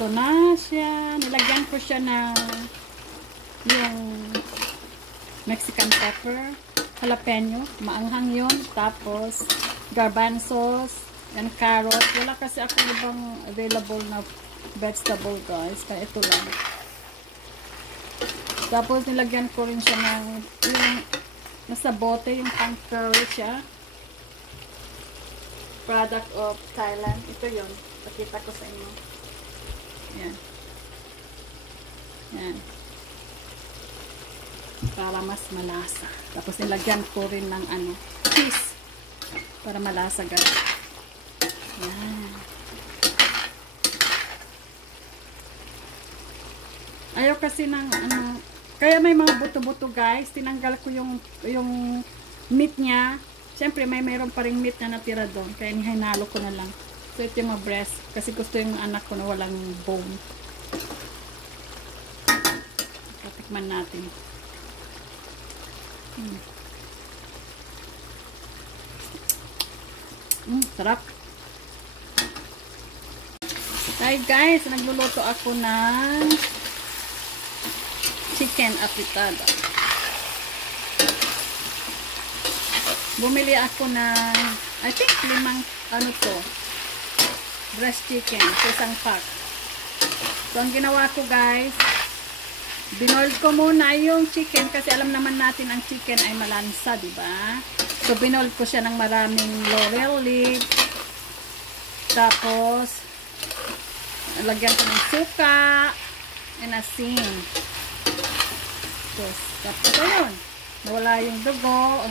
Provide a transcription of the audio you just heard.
Ito na siya. Nilagyan ko siya ng yung Mexican pepper, jalapeno, maanghang yun. Tapos, garbanzos, and carrot. Wala kasi ako ibang available na vegetable, guys. Kaya ito lang. Tapos, nilagyan ko rin siya ng yung nasa bote, yung pang curry siya. Product of Thailand. Ito yun. Pakita ko sa inyo. Yan. Yan. Para mas malasa. Tapos nilagyan ko rin ng ano, cheese. Para malasa, guys. Yan. Ayaw kasi ng ano, kaya may mga buto-buto, guys. Tinanggal ko yung meat niya. Siyempre, mayroon pa rin meat na natira doon. Kaya hinalo ko na lang. So, ito yung mga breast. Kasi gusto yung anak ko na walang bone. Katikman natin. Sarap. Hi guys, nagluluto ako ng chicken apitada. Bumili ako ng, I think, 5, breast chicken, isang pack. So, ang ginawa ko, guys, binoil ko muna yung chicken kasi alam naman natin ang chicken ay malansa, diba? So, binoil ko siya ng maraming laurel leaf. Tapos, lagyan ko ng suka and asin. Tapos, ayun. Nawala yung dugo.